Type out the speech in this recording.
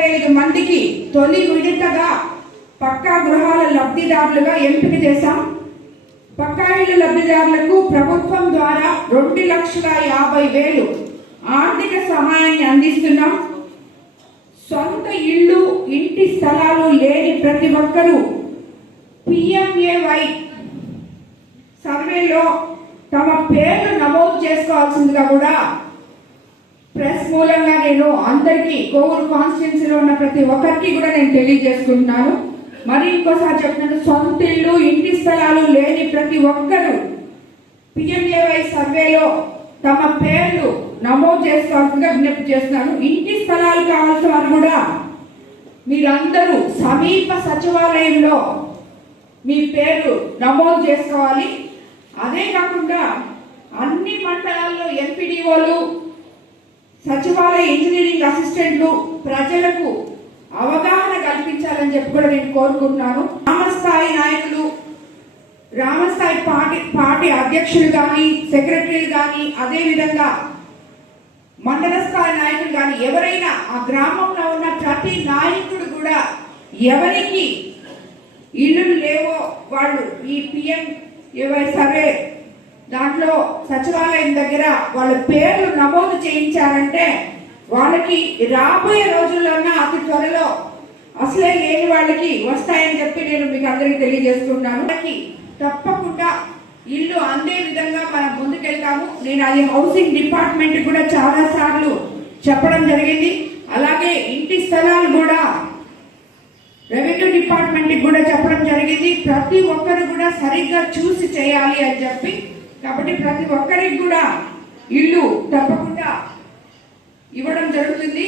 5 మందికి తొలి విడతగా పక్కా గృహాల లబ్ధిదారులుగా ఎంపిక చేశాం. పక్కా ఇళ్ల లబ్ధిదారులకు ప్రభుత్వం ద్వారా 2,50,000 ఆర్థిక సహాయాన్ని అందిస్తున్నాం. సొంత ఇళ్ళు, ఇంటి స్థలాలు లేని ప్రతి ఒక్కరూ PMAY సర్వేలో తమ పేర్లు నమోదు చేసుకోవాల్సిందిగా కూడా ప్రెస్ మూలంగా నేను అందరికీ కోవూరు కాన్స్టిట్యున్సీలో ఉన్న ప్రతి ఒక్కరికి కూడా నేను తెలియజేసుకుంటున్నాను. మరి ఇంకోసారి చెప్తున్నాను, సొంత ఇల్లు, ఇంటి స్థలాలు లేని ప్రతి ఒక్కరూ PMAY సర్వేలో తమ పేర్లు నమోదు చేసుకోవాల్సిందిగా విజ్ఞప్తి చేస్తున్నాను. ఇంటి స్థలాలు కావాల్సిన వారు కూడా మీరందరూ సమీప సచివాలయంలో మీ పేర్లు నమోదు చేసుకోవాలి. అదే కాకుండా అన్ని మండలాల్లో ఎంపీడీఓలు, సచివాలయ ఇంజనీరింగ్ అసిస్టెంట్లు ప్రజలకు అవగాహన కల్పించాలని చెప్పి కూడా నేను కోరుకుంటున్నాను. గ్రామస్థాయి నాయకులు, గ్రామస్థాయి పార్టీ అధ్యక్షులు కానీ, సెక్రటరీలు కానీ, అదేవిధంగా మండల స్థాయి నాయకులు కానీ ఎవరైనా ఆ గ్రామంలో ఉన్న ప్రతి నాయకుడు కూడా ఎవరికి ఇల్లు లేవో వాళ్ళు ఈ PMAY సర్వే దాంట్లో సచివాలయం దగ్గర వాళ్ళ పేర్లు నమోదు చేయించారంటే వాళ్ళకి రాబోయే రోజుల్లోనే అతి త్వరలో అసలే లేని వాళ్ళకి వస్తాయని చెప్పి నేను మీకు అందరికీ తెలియజేస్తున్నాను. వాళ్ళకి తప్పకుండా ఇల్లు అందే విధంగా మనం ముందుకెళ్తాము. నేను అది హౌసింగ్ డిపార్ట్మెంట్ కూడా చాలా సార్లు చెప్పడం జరిగింది. అలాగే ఇంటి స్థలాలు కూడా రెవెన్యూ డిపార్ట్మెంట్ కూడా చెప్పడం జరిగింది. ప్రతి ఒక్కరు కూడా సరిగ్గా చూసి చేయాలి అని చెప్పి, కాబట్టి ప్రతి ఒక్కరికి కూడా ఇల్లు తప్పకుండా ఇవ్వడం జరుగుతుంది.